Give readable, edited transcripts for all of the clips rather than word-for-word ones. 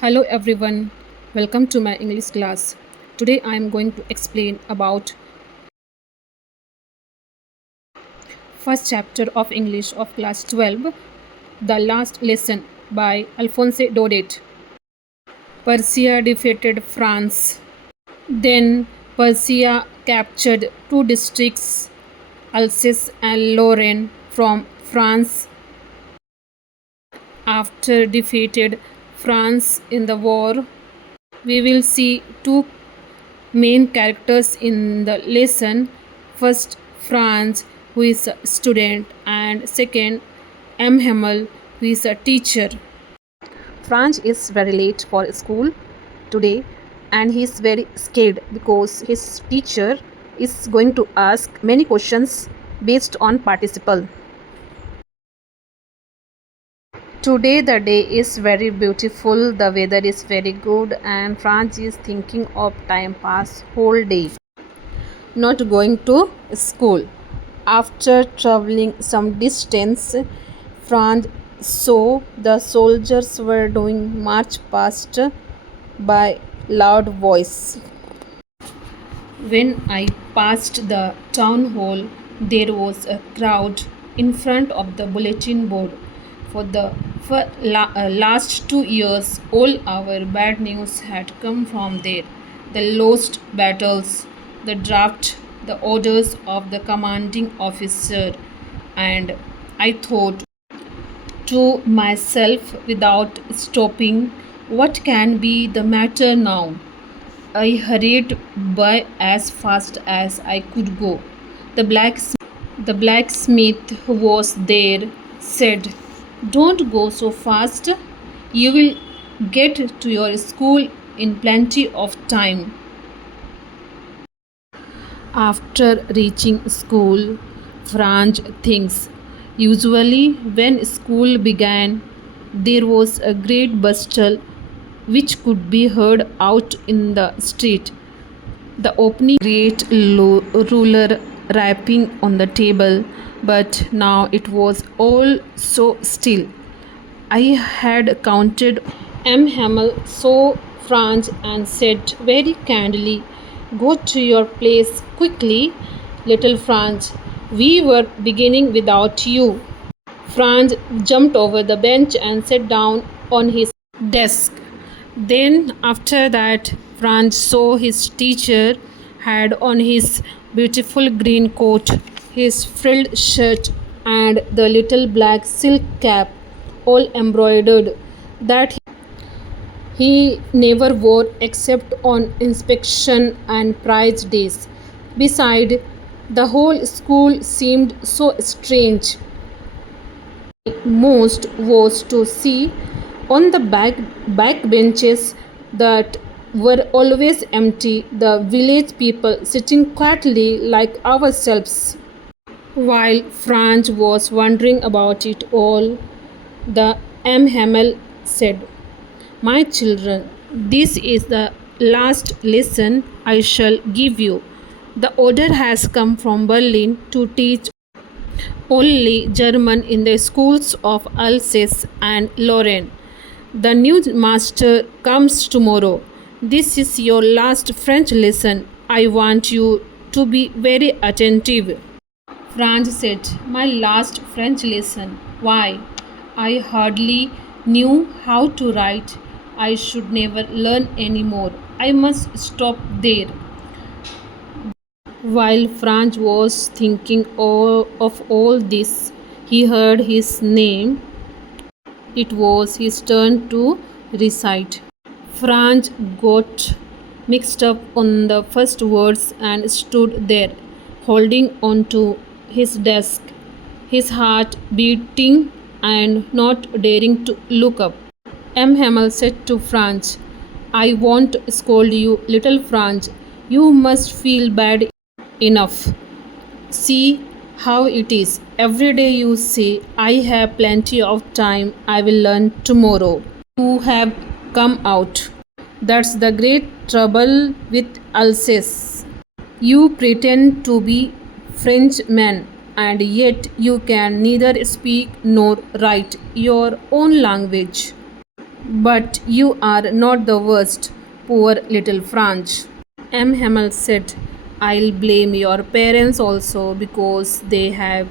Hello everyone, welcome to my English class. Today I am going to explain about first chapter of English of class 12, the last lesson by Alphonse Daudet. Persia defeated France. Then Persia captured two districts, Alsace and Lorraine from France. After defeated France in the war, we will see two main characters in the lesson. First, Franz, who is a student, and second, M. Hamel, who is a teacher. Franz is very late for school today and he is very scared because his teacher is going to ask many questions based on participle. Today the day is very beautiful, the weather is very good and Franz is thinking of time pass whole day, not going to school. After traveling some distance, Franz saw the soldiers were doing march past by loud voice. When I passed the town hall, there was a crowd in front of the bulletin board. For the last 2 years, all our bad news had come from there. The lost battles, the draft, the orders of the commanding officer, and I thought to myself without stopping, what can be the matter now? I hurried by as fast as I could go. The blacksmith who was there said, "Don't go so fast. You will get to your school in plenty of time." After reaching school, Franz thinks usually when school began, there was a great bustle which could be heard out in the street. The opening great ruler rapping on the table, but now it was all so still. I had counted. M. Hamel saw Franz and said very kindly, "Go to your place quickly, little Franz. We were beginning without you." Franz jumped over the bench and sat down on his desk. Then, after that, Franz saw his teacher had on his beautiful green coat, his frilled shirt, and the little black silk cap, all embroidered, that he never wore except on inspection and prize days. Beside, the whole school seemed so strange. Most was to see on the back benches that were always empty, the village people sitting quietly like ourselves. While Franz was wondering about it all, the M. Hamel said, "My children, this is the last lesson I shall give you. The order has come from Berlin to teach only German in the schools of Alsace and Lorraine. The new master comes tomorrow. This is your last French lesson. I want you to be very attentive." Franz said, "My last French lesson? Why, I hardly knew how to write. I should never learn any more. I must stop there." While Franz was thinking of all this, he heard his name. It was his turn to recite. Franz got mixed up on the first words and stood there, holding on to his desk, his heart beating and not daring to look up. M. Hamel said to Franz, "I won't scold you, little Franz. You must feel bad enough. See how it is. Every day you say, 'I have plenty of time, I will learn tomorrow.' You have come out. That's the great trouble with Alsace. You pretend to be Frenchmen, and yet you can neither speak nor write your own language. But you are not the worst, poor little Franz. M. Hamel said, I'll blame your parents also because they have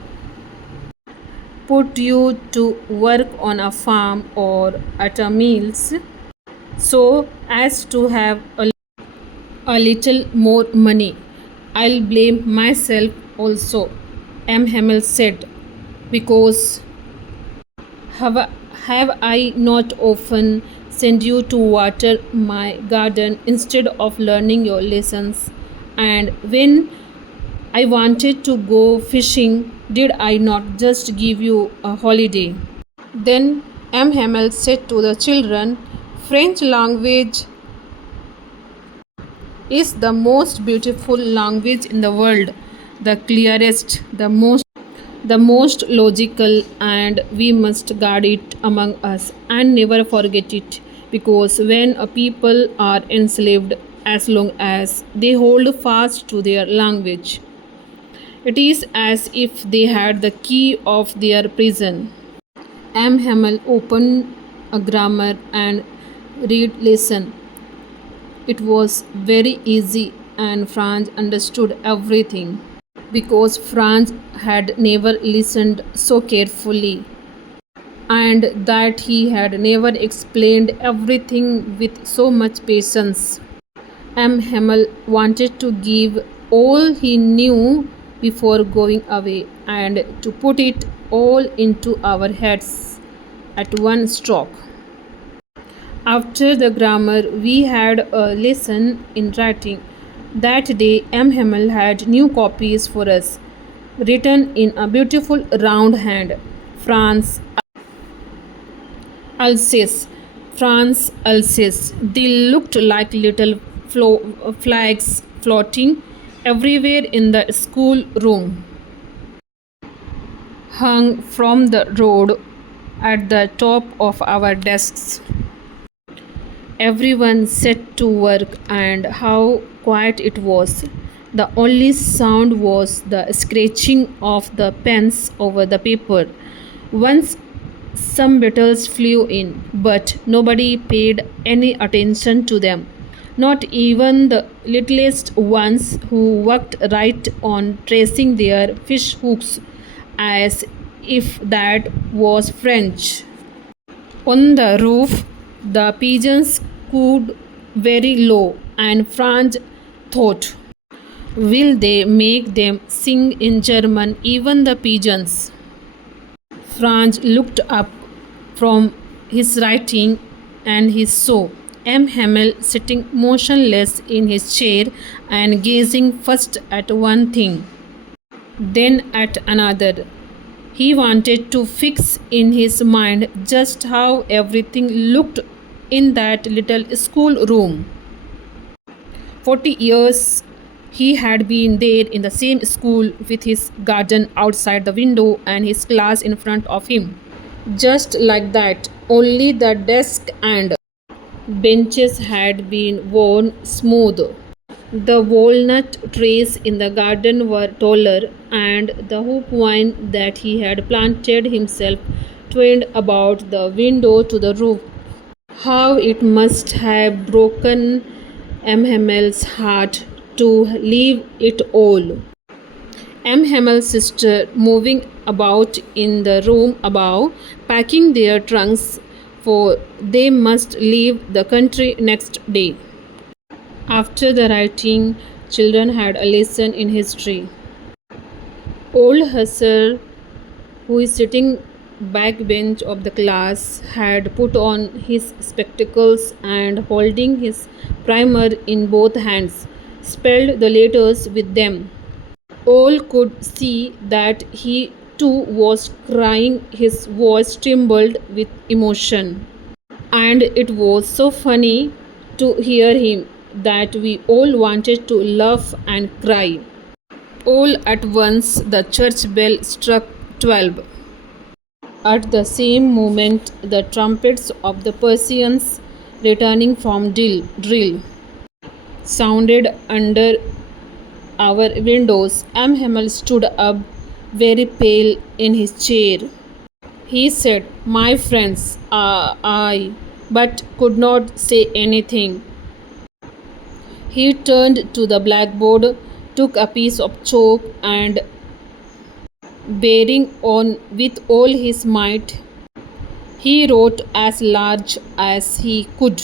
put you to work on a farm or at a mills so as to have a little more money. I'll blame myself also, M. Hamel said, because have, have I not often sent you to water my garden instead of learning your lessons? And when I wanted to go fishing, did I not just give you a holiday? Then M. Hamel said to the children, French language is the most beautiful language in the world, the clearest, the most logical, and we must guard it among us and never forget it, because when a people are enslaved, as long as they hold fast to their language, it is as if they had the key of their prison. M. Hamel opened a grammar and read lesson. It was very easy and Franz understood everything because Franz had never listened so carefully and that he had never explained everything with so much patience. M. Hamel wanted to give all he knew before going away and to put it all into our heads at one stroke. After the grammar, we had a lesson in writing. That day, M. Hamel had new copies for us, written in a beautiful round hand. France Alsace. France Alsace. They looked like little flags floating everywhere in the schoolroom, hung from the road at the top of our desks. Everyone set to work, and how quiet it was. The only sound was the scratching of the pens over the paper. Once some beetles flew in, but nobody paid any attention to them. Not even the littlest ones who worked right on tracing their fish hooks, as if that was French. On the roof, the pigeons cooed very low, and Franz thought, will they make them sing in German, even the pigeons? Franz looked up from his writing and he saw M. Hamel sitting motionless in his chair and gazing first at one thing, then at another. He wanted to fix in his mind just how everything looked in that little schoolroom. 40 years he had been there in the same school with his garden outside the window and his class in front of him. Just like that, only the desk and benches had been worn smooth. The walnut trees in the garden were taller, and the hoop vine that he had planted himself twined about the window to the roof. How it must have broken M. Hamel's heart to leave it all. M. Hamel's sister moving about in the room above, packing their trunks, for they must leave the country next day. After the writing, children had a lesson in history. Old Husser, who is sitting backbench of the class, had put on his spectacles and holding his primer in both hands, spelled the letters with them. All could see that he too was crying, his voice trembled with emotion. And it was so funny to hear him that we all wanted to laugh and cry. All at once the church bell struck 12. At the same moment, the trumpets of the Persians returning from drill sounded under our windows. M. Hamel stood up, very pale in his chair. He said, My friends, I but could not say anything. He turned to the blackboard, took a piece of chalk, and bearing on with all his might, he wrote as large as he could,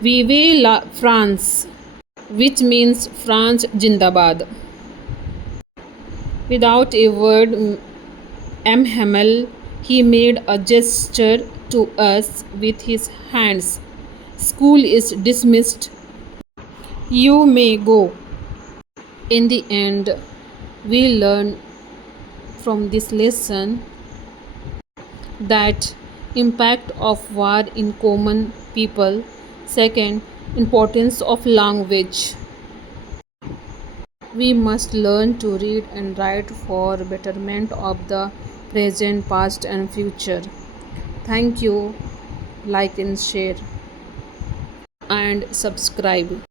Vive la France, which means France Jindabad. Without a word, M. Hamel, he made a gesture to us with his hands. School is dismissed. You may go. In the end, we learn from this lesson that impact of war in common people. Second, importance of language. We must learn to read and write for betterment of the present, past and future. Thank you. Like and share and subscribe.